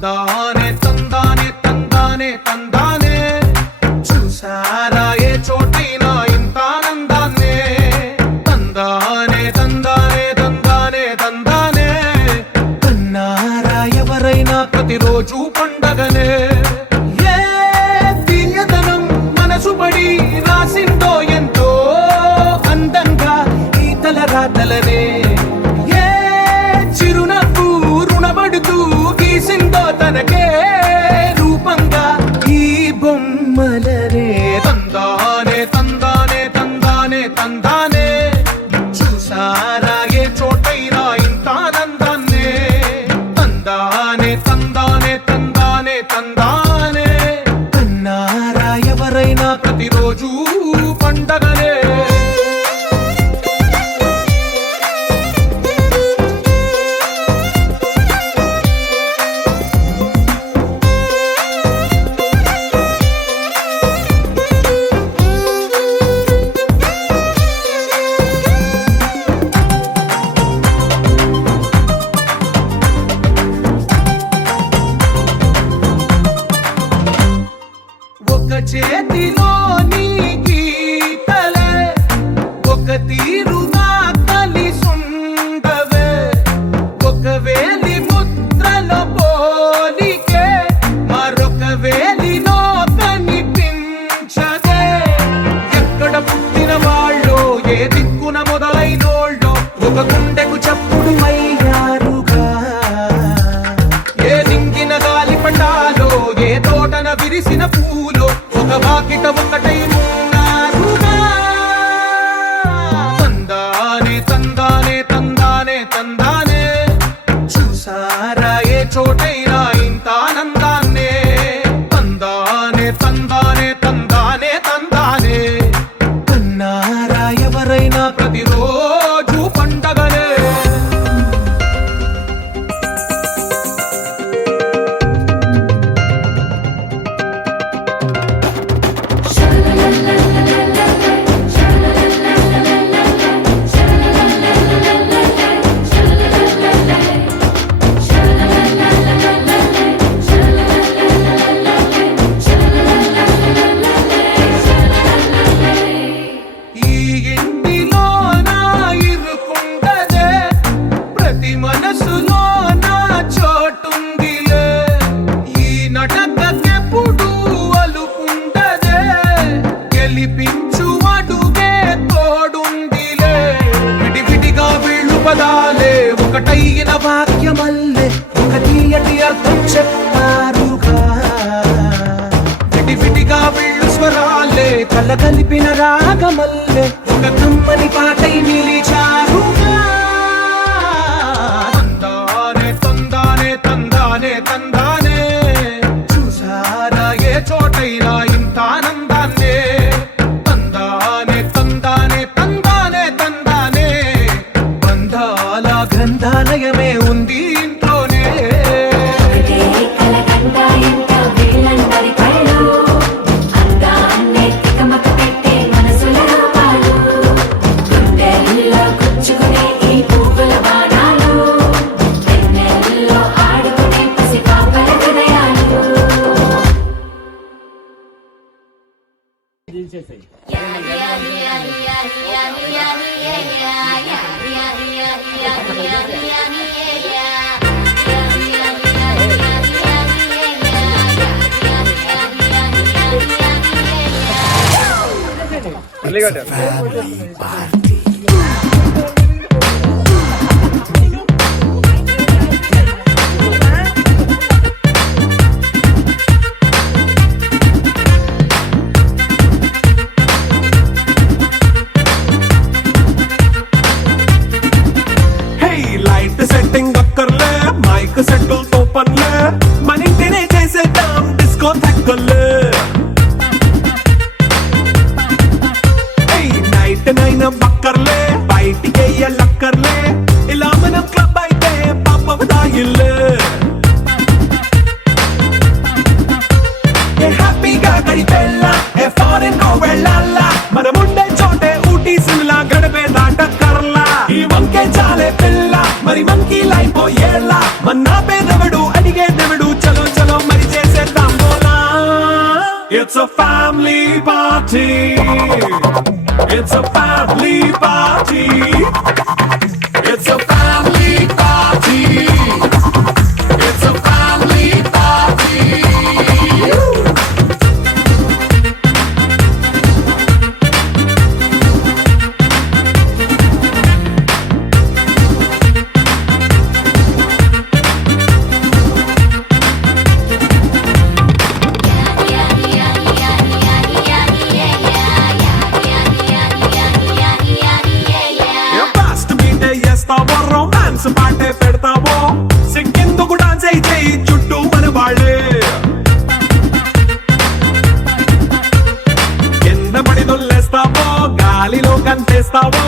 తందానే తందానే తందానే తందానే చూసారా ఏ చోటైనా ఇంత ఆనందాన్నే తందానే తందానే తందానే తందానే కన్నారా ఎవరైనా ప్రతిరోజు పండగనే ఏ తీయదనం మనసు పడి రాసిందో ఎంతో అందంగా ఈ తల రాతలనే తనకే రూపంగా ఈ బొమ్మలనే తందానే తందానే తందానే తందానే చూసారా ఏ చోటైనా ఇంత ఆనందాన్నే తందానే తందానే తందానే తందానే కన్నారా ఎవరైనా ప్రతిరోజు పండగనే చేతిలో నీ గీతలే ఒక తీరుగా కలిసుండవే ఒక వేలి ముద్రలో పోలికే మరొక వేలిలో కనిపించదే ఎక్కడ పుట్టిన వాళ్ళో ఏ దిక్కున మొదలైనోళ్ళో ఒక గుండెకు చప్పుడు అయ్యారుగా ఏ దింగిన గాలి పటాలో ఏ తోటన విరిసిన పూలో వాకిట ఒకటై ఉన్నారుగా తందానే తందానే తందానే తందానే చూసారా ఏ చోటైనా ఇంత ఆనందాన్నే తందానే తందానే తందానే తందానే కన్నారా ఎవరైనా ప్రతిరోజు పండగనే ఒకటైన వాక్యమల్లే ఒక తీయటి అర్థం చెప్పారుగా విడివిడిగా వీళ్ళు స్వరాలే కలగలిపిన రాగమల్లే ఒక కమ్మని పాటై నిలిచారుగా తందానే తందానే తందానే తందానే చూసారా ఏ చోటైనా ఇంత ఆనందాన్నే తందానే తందానే తందానే తందానే బంధాల గ్రంథాలయమే ఉంది ఇంట్లోనే లైట్ సెట్టింగ్ అక్కర్లే మైక్ సెట్టుల్ తో పనిలే మన ఇంటినే చేసేద్దాం డిస్కో థక్కర్లే నైట్ నైన్ బక్కర్లే బయటికి లక్కర్లే ఇలా మనం క్లబ్ అయితే పాపదాయిల్లే హ్యాపీగా గడిపెల్లా ఫారెన్ వెళ్ళాలా మనముండే చోటే ఊటీ సిమ్లా గడిపే దాటక్కర్లా ఈ వంకే చాలే పిల్ల మరి మంకీ లైఫ్ ఏళ్ళ మన్నా పేదవడు అడిగి మనకే దేవుడు చలో చలో మరి చేసేద్దాం బోలా. It's a family party. It's a family party. It's a family party. It's a family party. Fast బీటే చేస్తావో రొమాన్స్ పాటే పెడతావో సిగ్గెందుకు డాన్స్ అయి చేయి చుట్టూ మన వాళ్ళే కింద పడి దొల్లేస్తావో గాలిలో కంటేస్తావో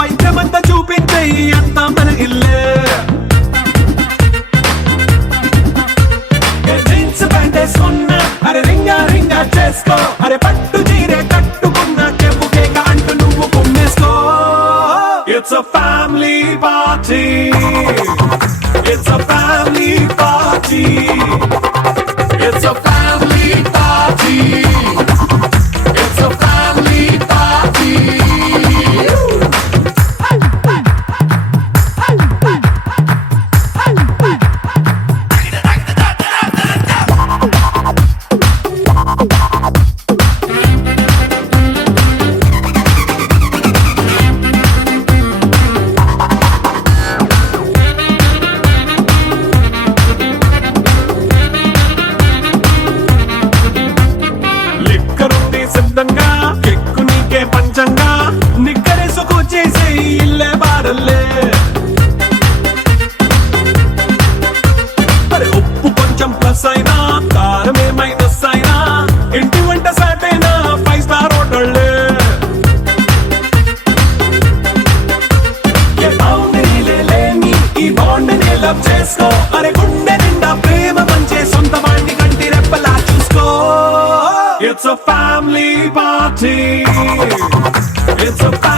పైచమంతా చూపించేయి అంతా మన ఇల్లే. జీన్స్ ప్యాంట్ వేసుకున్నా అరే రింగా రింగా చేసుకో అరే పట్టు చీరే కట్టుకున్న చెప్పు కేక అంటూ నువ్వు కుమ్మేసుకో. It's a family party. It's a family party. It's a family party. It's a family party. లిక్కరుంది సిద్ధంగా కెక్కు నీకే పంచంగా నిక్కరేసుకు చేసే ఇల్లే బారల్లే. అరే ఉప్పు కొంచెం ప్లస్ అయినా కారమే మైనస్ అయినా ఇంటి వంట సాటైనా 5 స్టార్ హోటళ్ళే. ఏ బౌండరీలే లేని ఈ బాండ్ని లవ్ చేసుకో అరే గుండె నిండా ప్రేమ పంచే సొంత వాణ్ణి కంటి రెప్పలా చూసుకో. It's a family party. It's a family